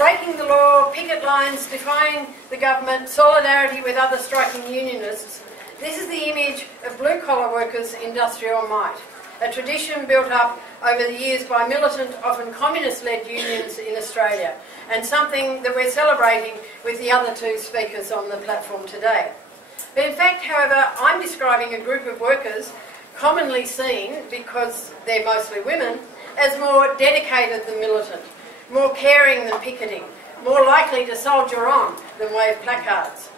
breaking the law, picket lines, defying the government, solidarity with other striking unionists. This is the image of blue-collar workers' industrial might, a tradition built up over the years by militant, often communist-led unions in Australia, and something that we're celebrating with the other two speakers on the platform today. But in fact, however, I'm describing a group of workers commonly seen, because they're mostly women, as more dedicated than militant, more caring than picketing, more likely to soldier on than wave placards.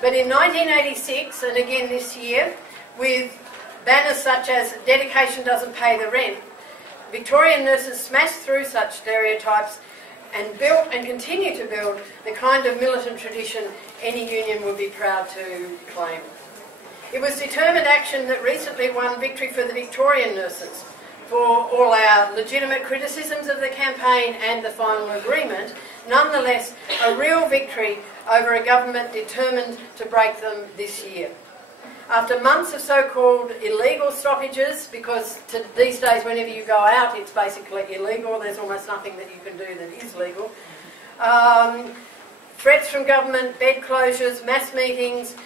But in 1986, and again this year, with banners such as "Dedication doesn't pay the rent," Victorian nurses smashed through such stereotypes and built and continue to build the kind of militant tradition any union would be proud to claim. It was determined action that recently won victory for the Victorian nurses. For all our legitimate criticisms of the campaign and the final agreement, nonetheless a real victory over a government determined to break them this year. After months of so-called illegal stoppages, because these days whenever you go out it's basically illegal, there's almost nothing that you can do that is legal, threats from government, bed closures, mass meetings,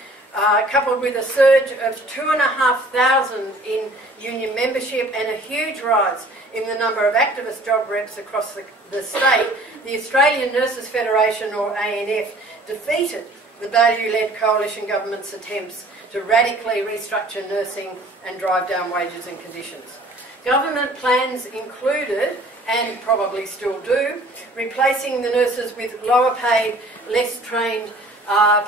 coupled with a surge of 2,500 in union membership and a huge rise in the number of activist job reps across the state, the Australian Nurses Federation, or ANF, defeated the value-led coalition government's attempts to radically restructure nursing and drive down wages and conditions. Government plans included, and probably still do, replacing the nurses with lower paid, less trained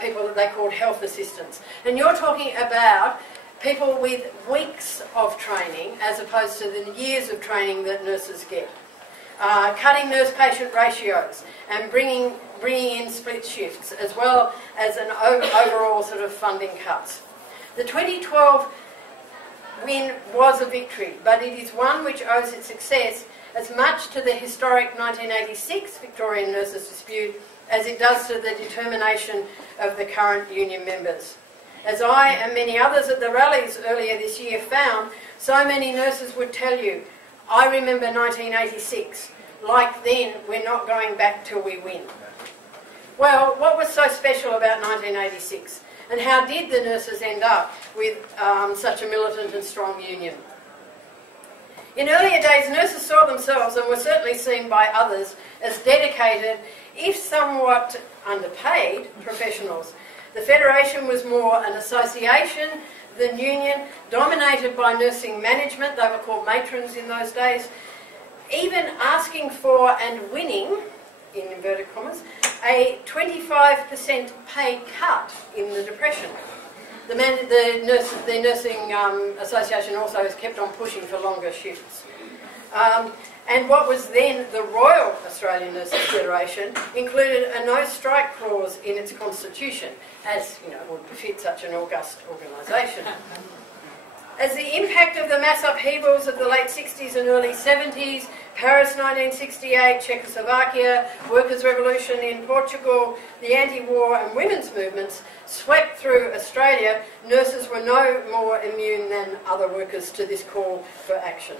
people that they called health assistants. And you're talking about people with weeks of training as opposed to the years of training that nurses get. Cutting nurse-patient ratios and bringing in split shifts, as well as an overall sort of funding cuts. The 2012 win was a victory, but it is one which owes its success as much to the historic 1986 Victorian nurses dispute as it does to the determination of the current union members. As I and many others at the rallies earlier this year found, so many nurses would tell you, "I remember 1986, like then, we're not going back till we win." Well, what was so special about 1986? And how did the nurses end up with such a militant and strong union? In earlier days, nurses saw themselves, and were certainly seen by others, as dedicated, if somewhat underpaid, professionals. The Federation was more an association than union, dominated by nursing management. They were called matrons in those days, even asking for and winning, in inverted commas, a 25% pay cut in the Depression. The Nursing Association also has kept on pushing for longer shifts. And what was then the Royal Australian Nurses Federation included a no-strike clause in its constitution, as would befit such an august organisation. As the impact of the mass upheavals of the late 60s and early 70s, Paris 1968, Czechoslovakia, Workers' Revolution in Portugal, the anti-war and women's movements swept through Australia, nurses were no more immune than other workers to this call for action.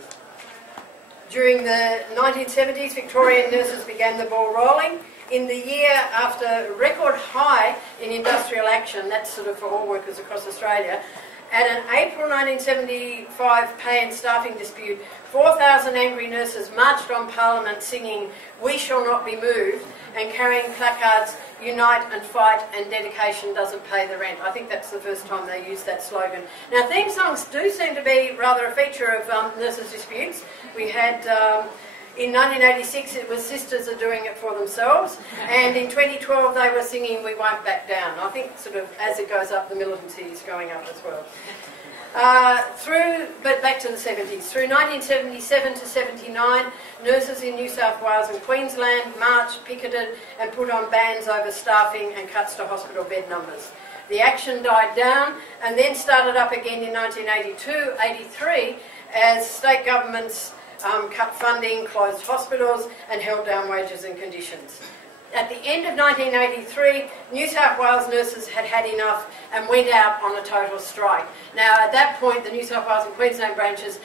During the 1970s, Victorian nurses began the ball rolling. In the year after a record high in industrial action, that's sort of for all workers across Australia, at an April 1975 pay and staffing dispute, 4,000 angry nurses marched on Parliament singing "We shall not be moved" and carrying placards, "Unite and fight and dedication doesn't pay the rent." I think that's the first time they used that slogan. Now, theme songs do seem to be rather a feature of nurses' disputes. We had, in 1986, it was Sisters Are Doing It For Themselves, and in 2012 they were singing "We Won't Back Down." I think sort of as it goes up, the militancy is going up as well. But back to the 70s. Through 1977 to 79, nurses in New South Wales and Queensland marched, picketed and put on bans over staffing and cuts to hospital bed numbers. The action died down and then started up again in 1982-83 as state governments cut funding, closed hospitals and held down wages and conditions. At the end of 1983, New South Wales nurses had had enough and went out on a total strike. Now, at that point, the New South Wales and Queensland branches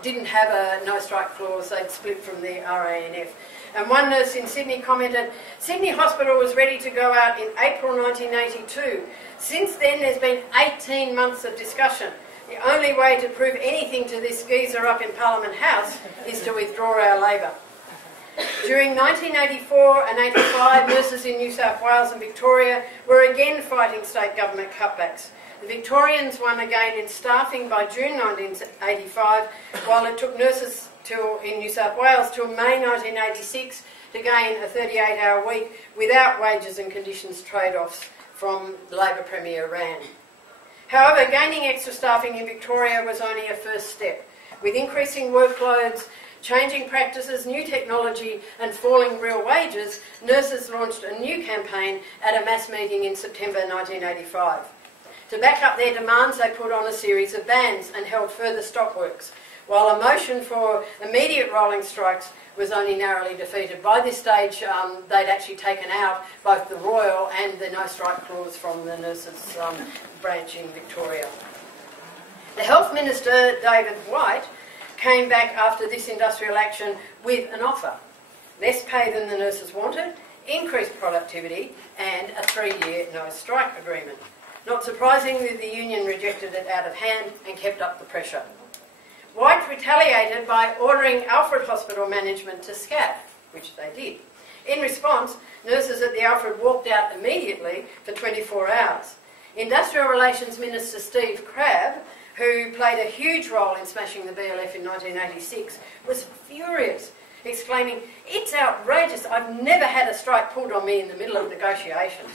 didn't have a no-strike clause. They'd split from the RANF. And one nurse in Sydney commented, "Sydney Hospital was ready to go out in April 1982. Since then, there's been 18 months of discussion. The only way to prove anything to this geezer up in Parliament House is to withdraw our labour." During 1984 and 85, nurses in New South Wales and Victoria were again fighting state government cutbacks. The Victorians won again in staffing by June 1985, while it took nurses in New South Wales till May 1986 to gain a 38-hour week without wages and conditions trade-offs from the Labor Premier Rann. However, gaining extra staffing in Victoria was only a first step. With increasing workloads, changing practices, new technology and falling real wages, nurses launched a new campaign at a mass meeting in September 1985. To back up their demands, they put on a series of bans and held further stop works, while a motion for immediate rolling strikes was only narrowly defeated. By this stage, they'd actually taken out both the royal and the no-strike clause from the nurses' branch in Victoria. The Health Minister, David White, came back after this industrial action with an offer. Less pay than the nurses wanted, increased productivity and a 3-year no-strike agreement. Not surprisingly, the union rejected it out of hand and kept up the pressure. White retaliated by ordering Alfred Hospital management to scat, which they did. In response, nurses at the Alfred walked out immediately for 24 hours. Industrial Relations Minister Steve Crabb, who played a huge role in smashing the BLF in 1986, was furious, exclaiming, "It's outrageous, I've never had a strike pulled on me in the middle of negotiations."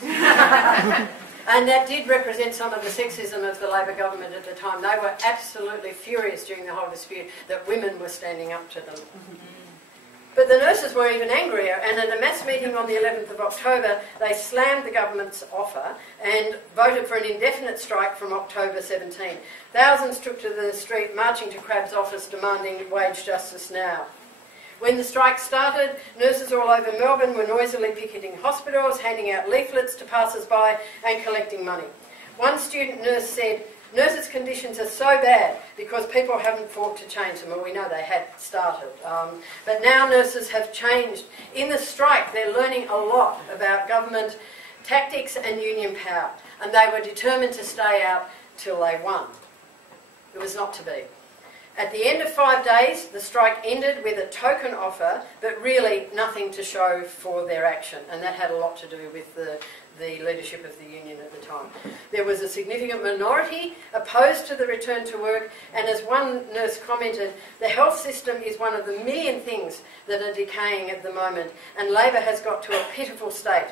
And that did represent some of the sexism of the Labor government at the time. They were absolutely furious during the whole dispute that women were standing up to them. But the nurses were even angrier, and at a mass meeting on the 11th of October, they slammed the government's offer and voted for an indefinite strike from October 17. Thousands took to the street, marching to Crabb's office, demanding wage justice now. When the strike started, nurses all over Melbourne were noisily picketing hospitals, handing out leaflets to passers-by and collecting money. One student nurse said, "Nurses' conditions are so bad because people haven't fought to change them." Well, we know they had started. But now nurses have changed. In the strike, they're learning a lot about government tactics and union power, and they were determined to stay out till they won. It was not to be. At the end of 5 days, the strike ended with a token offer, but really nothing to show for their action, and that had a lot to do with the leadership of the union at the time. There was a significant minority opposed to the return to work, and as one nurse commented, "The health system is one of the million things that are decaying at the moment, and Labor has got to a pitiful state.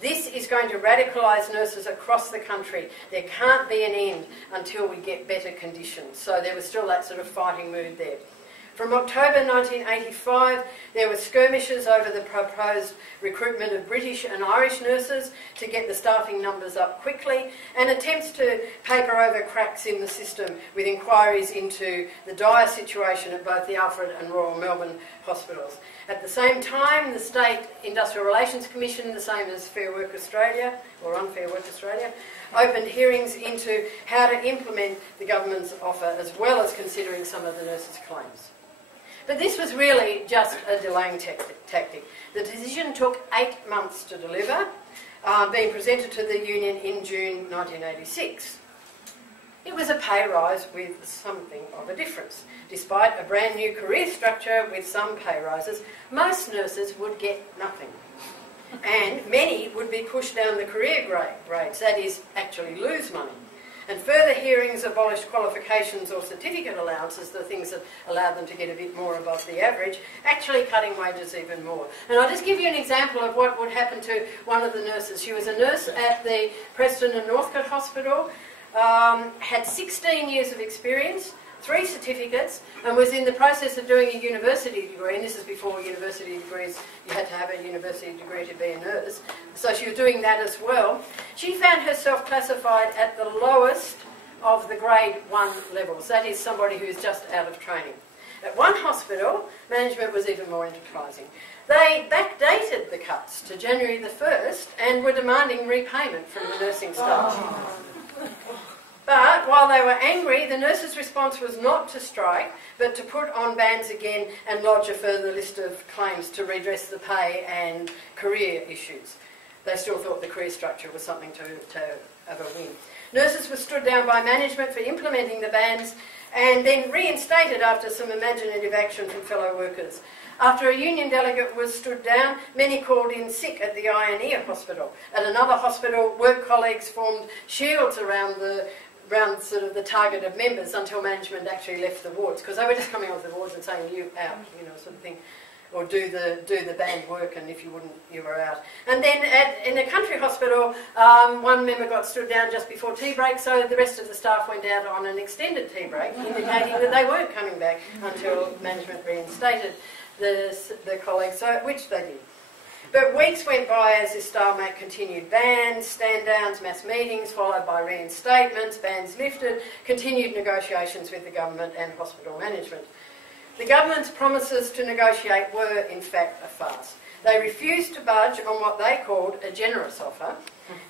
This is going to radicalise nurses across the country. There can't be an end until we get better conditions." So there was still that sort of fighting mood there. From October 1985, there were skirmishes over the proposed recruitment of British and Irish nurses to get the staffing numbers up quickly, and attempts to paper over cracks in the system with inquiries into the dire situation at both the Alfred and Royal Melbourne hospitals. At the same time, the State Industrial Relations Commission, the same as Fair Work Australia, or Unfair Work Australia, opened hearings into how to implement the government's offer, as well as considering some of the nurses' claims. But this was really just a delaying tactic. The decision took 8 months to deliver, being presented to the union in June 1986. It was a pay rise with something of a difference. Despite a brand new career structure with some pay rises, most nurses would get nothing. And many would be pushed down the career grades, that is, actually lose money. And further hearings abolished qualifications or certificate allowances, the things that allowed them to get a bit more above the average, actually cutting wages even more. And I'll just give you an example of what would happen to one of the nurses. She was a nurse at the Preston and Northcote Hospital, had 16 years of experience, 3 certificates, and was in the process of doing a university degree, and this is before university degrees, you had to have a university degree to be a nurse, so she was doing that as well. She found herself classified at the lowest of the grade 1 levels, that is somebody who's just out of training. At one hospital, management was even more enterprising. They backdated the cuts to January the 1st and were demanding repayment from the nursing staff. But while they were angry, the nurses' response was not to strike, but to put on bans again and lodge a further list of claims to redress the pay and career issues. They still thought the career structure was something to have a win. Nurses were stood down by management for implementing the bans and then reinstated after some imaginative action from fellow workers. After a union delegate was stood down, many called in sick at the Ian hospital. At another hospital, work colleagues formed shields around sort of the targeted members until management actually left the wards, because they were just coming off the wards and saying, you out, you know, sort of thing. Or do the banned work, and if you wouldn't, you were out. And then in a country hospital, one member got stood down just before tea break, so the rest of the staff went out on an extended tea break, indicating that they weren't coming back until management reinstated the colleagues, which they did. But weeks went by as this stalemate continued. Bans, stand-downs, mass meetings, followed by reinstatements, bans lifted, continued negotiations with the government and hospital management. The government's promises to negotiate were, in fact, a farce. They refused to budge on what they called a generous offer,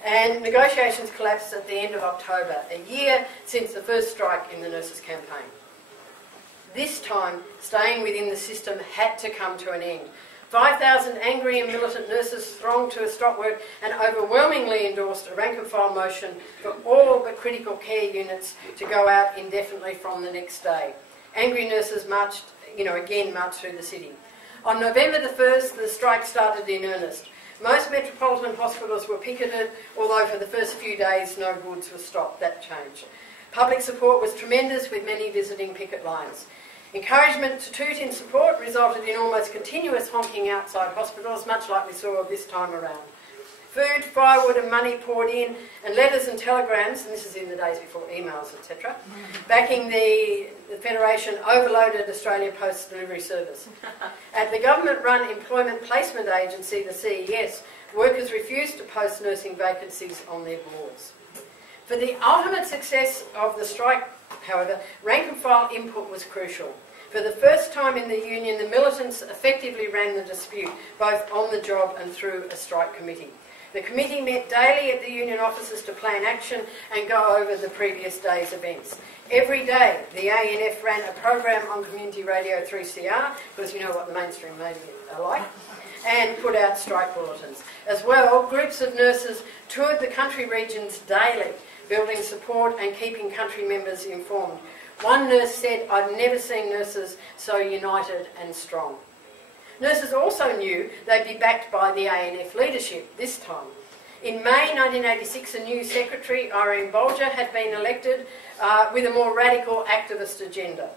and negotiations collapsed at the end of October, a year since the first strike in the nurses' campaign. This time, staying within the system had to come to an end. 5,000 angry and militant nurses thronged to a stop work and overwhelmingly endorsed a rank-and-file motion for all but critical care units to go out indefinitely from the next day. Angry nurses marched through the city. On November the 1st, the strike started in earnest. Most metropolitan hospitals were picketed, although for the first few days no goods were stopped. That changed. Public support was tremendous, with many visiting picket lines. Encouragement to toot in support resulted in almost continuous honking outside hospitals, much like we saw this time around. Food, firewood and money poured in, and letters and telegrams, and this is in the days before emails, etc., backing the Federation overloaded Australia Post Delivery Service. At the government-run employment placement agency, the CES, workers refused to post nursing vacancies on their boards. For the ultimate success of the strike, however, rank-and-file input was crucial. For the first time in the union, the militants effectively ran the dispute, both on the job and through a strike committee. The committee met daily at the union offices to plan action and go over the previous day's events. Every day, the ANF ran a program on community radio 3CR, because you know what the mainstream media are like, and put out strike bulletins. As well, groups of nurses toured the country regions daily, building support and keeping country members informed. One nurse said, "I've never seen nurses so united and strong." Nurses also knew they'd be backed by the ANF leadership this time. In May 1986, a new secretary, Irene Bolger, had been elected with a more radical activist agenda.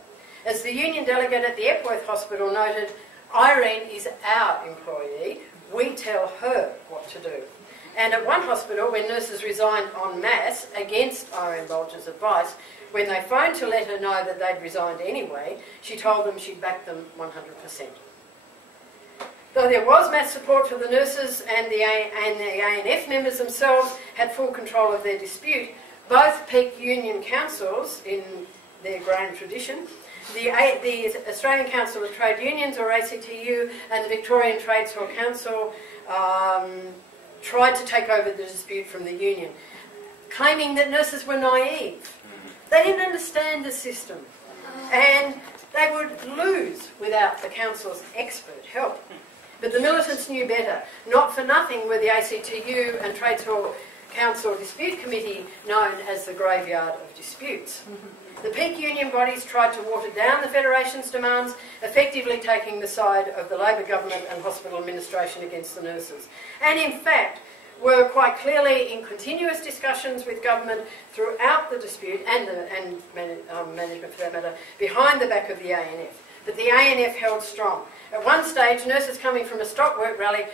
As the union delegate at the Epworth Hospital noted, "Irene is our employee. We tell her what to do." And at one hospital, when nurses resigned en masse against Irene Bolger's advice, when they phoned to let her know that they'd resigned anyway, she told them she'd back them 100%. Though there was mass support for the nurses and the ANF members themselves had full control of their dispute, both peak union councils, in their grand tradition, the Australian Council of Trade Unions, or ACTU, and the Victorian Trades Hall Council tried to take over the dispute from the union, claiming that nurses were naive. They didn't understand the system, and they would lose without the council's expert help. But the militants knew better. Not for nothing were the ACTU and Trades Hall Council Dispute Committee known as the graveyard of disputes. The peak union bodies tried to water down the Federation's demands, effectively taking the side of the Labor government and hospital administration against the nurses. And in fact, were quite clearly in continuous discussions with government throughout the dispute, and management for that matter, behind the back of the ANF. But the ANF held strong. At one stage, nurses coming from a stop work rally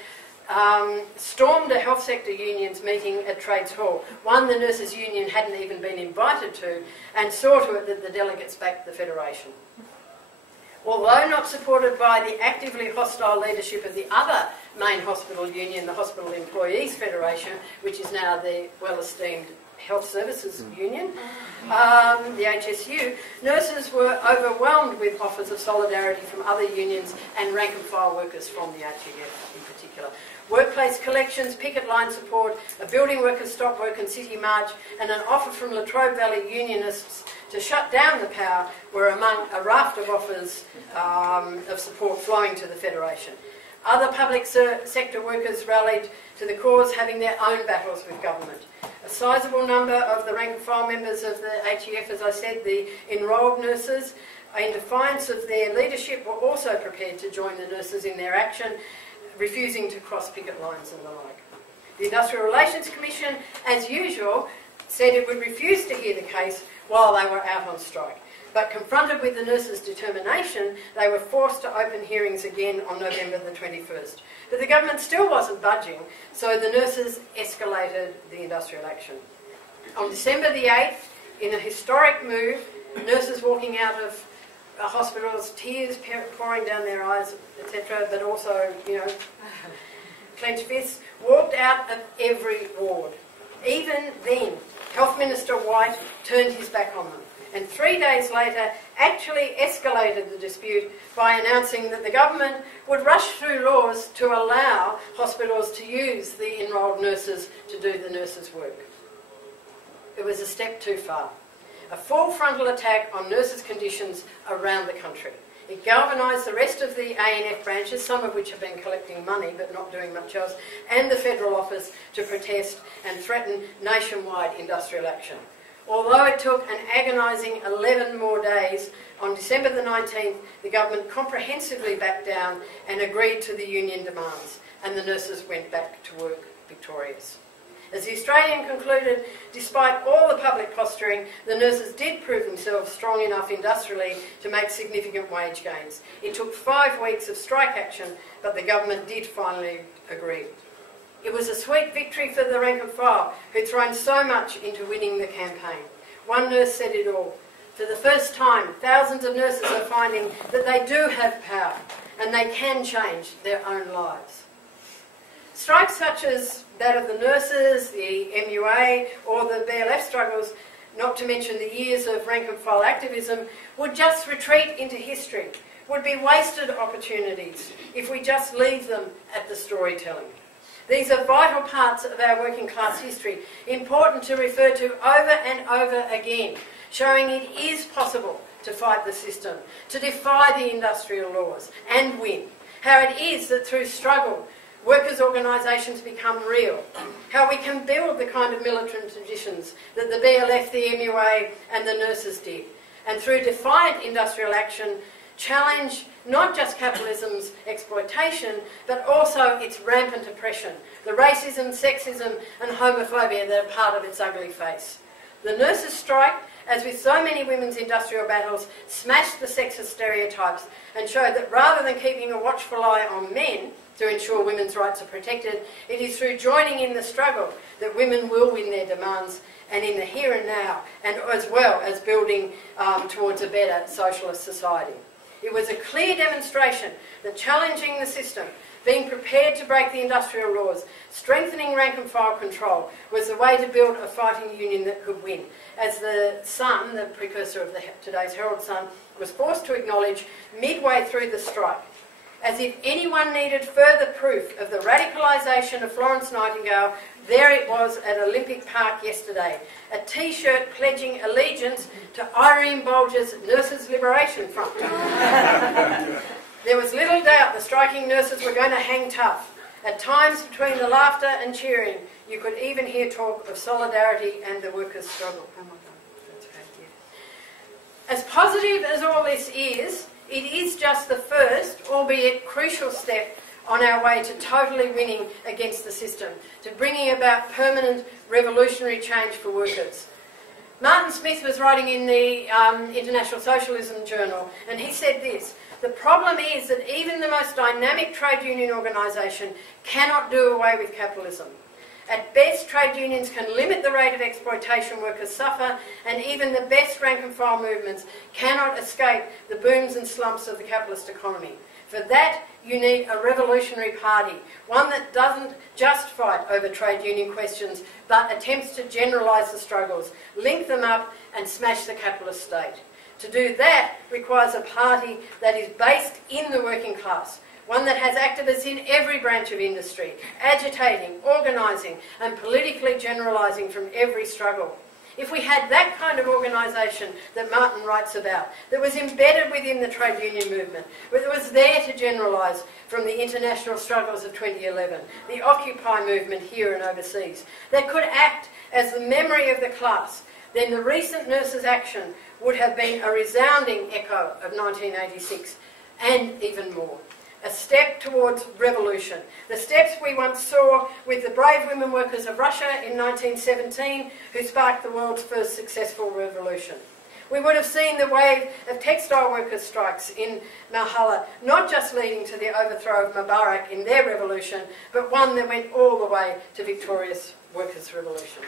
stormed a health sector union's meeting at Trades Hall, one the nurses' union hadn't even been invited to, and saw to it that the delegates backed the Federation. Although not supported by the actively hostile leadership of the other main hospital union, the Hospital Employees Federation, which is now the well-esteemed Health Services Union, the HSU, nurses were overwhelmed with offers of solidarity from other unions and rank-and-file workers from the HEF in particular. Workplace collections, picket line support, a building workers' stop work and city march, and an offer from Latrobe Valley unionists to shut down the power were among a raft of offers of support flowing to the Federation. Other public sector workers rallied to the cause, having their own battles with government. A sizable number of the rank-and-file members of the HEF, as I said, the enrolled nurses, in defiance of their leadership, were also prepared to join the nurses in their action, refusing to cross picket lines and the like. The Industrial Relations Commission, as usual, said it would refuse to hear the case while they were out on strike. But confronted with the nurses' determination, they were forced to open hearings again on November the 21st. But the government still wasn't budging, so the nurses escalated the industrial action. On December the 8th, in a historic move, nurses walking out of hospitals, tears pouring down their eyes, etc., but also, clenched fists, walked out of every ward. Even then, Health Minister White turned his back on them, and 3 days later actually escalated the dispute by announcing that the government would rush through laws to allow hospitals to use the enrolled nurses to do the nurses' work. It was a step too far. A full frontal attack on nurses' conditions around the country. It galvanised the rest of the ANF branches, some of which have been collecting money but not doing much else, and the Federal Office to protest and threaten nationwide industrial action. Although it took an agonising 11 more days, on December the 19th, the government comprehensively backed down and agreed to the union demands, and the nurses went back to work victorious. As the Australian concluded, despite all the public posturing, the nurses did prove themselves strong enough industrially to make significant wage gains. It took 5 weeks of strike action, but the government did finally agree. It was a sweet victory for the rank and file, who'd thrown so much into winning the campaign. One nurse said it all. For the first time, thousands of nurses are finding that they do have power and they can change their own lives. Strikes such as that of the nurses, the MUA or the BLF struggles, not to mention the years of rank and file activism, would just retreat into history, would be wasted opportunities if we just leave them at the storytelling. These are vital parts of our working class history, important to refer to over and over again, showing it is possible to fight the system, to defy the industrial laws and win. How it is that through struggle, workers' organisations become real. How we can build the kind of militant traditions that the BLF, the MUA and the nurses did. And through defiant industrial action, challenge not just capitalism's exploitation, but also its rampant oppression, the racism, sexism and homophobia that are part of its ugly face. The nurses' strike, as with so many women's industrial battles, smashed the sexist stereotypes and showed that rather than keeping a watchful eye on men to ensure women's rights are protected, it is through joining in the struggle that women will win their demands, and in the here and now, and as well as building towards a better socialist society. It was a clear demonstration that challenging the system, being prepared to break the industrial laws, strengthening rank and file control, was the way to build a fighting union that could win. As the Sun, the precursor of today's Herald Sun, was forced to acknowledge midway through the strike. As if anyone needed further proof of the radicalisation of Florence Nightingale, there it was at Olympic Park yesterday, a T-shirt pledging allegiance to Irene Bolger's Nurses' Liberation Front. There was little doubt the striking nurses were going to hang tough. At times, between the laughter and cheering, you could even hear talk of solidarity and the workers' struggle. Oh my God, that's great, yeah. As positive as all this is, it is just the first, albeit crucial step on our way to totally winning against the system, to bringing about permanent revolutionary change for workers. Martin Smith was writing in the International Socialism Journal, and he said this: the problem is that even the most dynamic trade union organisation cannot do away with capitalism. At best, trade unions can limit the rate of exploitation workers suffer, and even the best rank-and-file movements cannot escape the booms and slumps of the capitalist economy. For that, you need a revolutionary party, one that doesn't just fight over trade union questions, but attempts to generalise the struggles, link them up and smash the capitalist state. To do that requires a party that is based in the working class, one that has activists in every branch of industry, agitating, organising and politically generalising from every struggle. If we had that kind of organisation that Martin writes about, that was embedded within the trade union movement, that was there to generalise from the international struggles of 2011, the Occupy movement here and overseas, that could act as the memory of the class, then the recent nurses' action would have been a resounding echo of 1986, and even more. A step towards revolution. The steps we once saw with the brave women workers of Russia in 1917, who sparked the world's first successful revolution. We would have seen the wave of textile workers' strikes in Malhala, not just leading to the overthrow of Mubarak in their revolution, but one that went all the way to victorious workers' revolution.